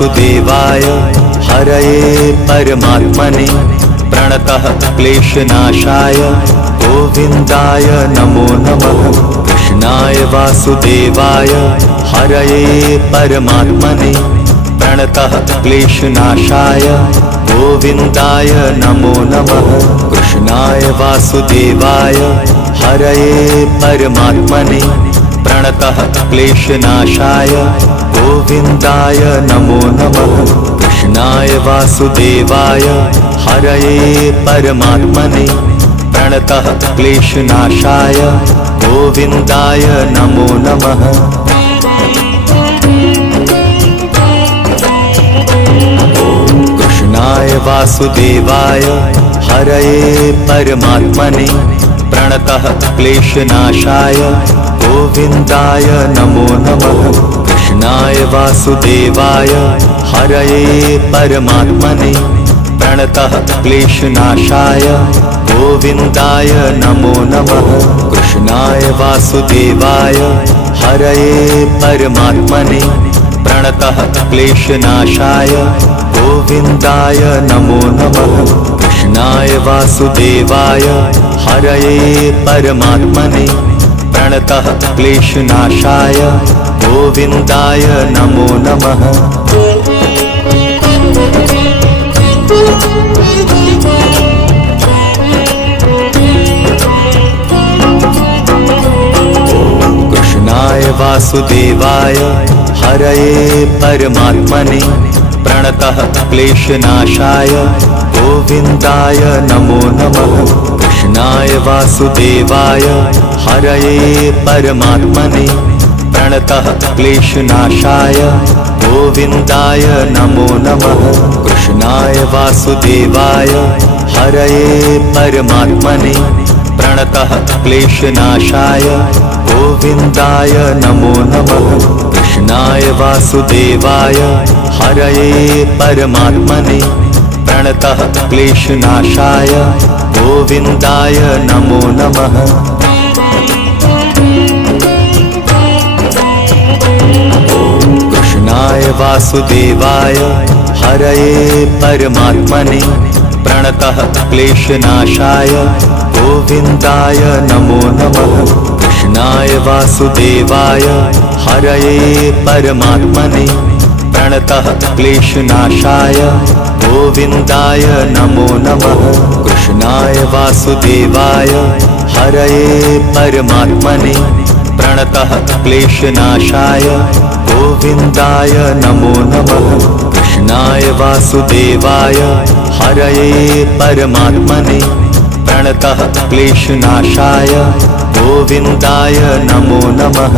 वासुदेवाय हरये परमात्मने प्रणतः क्लेशनाशाय गोविन्दाय नमो नमः। कृष्णाय वासुदेवाय हरये परमात्मने प्रणतः क्लेशनाशाय गोविन्दाय नमो नमः। कृष्णाय वासुदेवाय हरये परमात्मने प्रणतः क्लेशनाशाय गोविन्दाय नमो नमः। कृष्णाय वासुदेवाय हरये परमात्मने प्रणतः क्लेशनाशाय गोविन्दाय नमो नमः। कृष्णाय वासुदेवाय हरये परमात्मने प्रणतः क्लेशनाशाय गोविन्दाय नमो नमः। कृष्णाय वासुदेवाय हरये परमात्मने प्रणतः क्लेशनाशाय गोविन्दाय नमो नमः। कृष्णाय वासुदेवाय हरये परमात्मने प्रणतः क्लेशनाशाय गोविन्दाय नमो नमः। कृष्णाय वासुदेवाय हरये परमात्मने प्रणतः क्लेशनाशाय गोविन्दाय नमो नमः। कृष्णाय वासुदेवाय हरये परमात्मने प्रणतः क्लेशनाशाय गोविन्दाय नमो नमः। कृष्णाय वासुदेवाय हरये परमात्मने प्रणतः क्लेशनाशाय गोविन्दाय नमो नमः। कृष्णाय वासुदेवाय हरये परमात्मने प्रणतः क्लेशनाशाय गोविन्दाय नमो नमः। कृष्णाय वासुदेवाय हरये परमात्मने प्रणतः क्लेशनाशाय गोविन्दाय नमो नमः। कृष्णाय वासुदेवाय हरये परमात्मने प्रणतः क्लेशनाशाय गोविन्दाय नमो नमः। कृष्णाय वासुदेवाय हरये परमात्मने प्रणतः क्लेशनाशाय गोविन्दाय नमो नमः। कृष्णाय वासुदेवाय हरये परमात्मने प्रणतः क्लेशनाशाय गोविन्दाय नमो नमः। कृष्णाय वासुदेवाय हरये परमात्मने प्रणतः क्लेशनाशाय गोविन्दाय नमो नमः।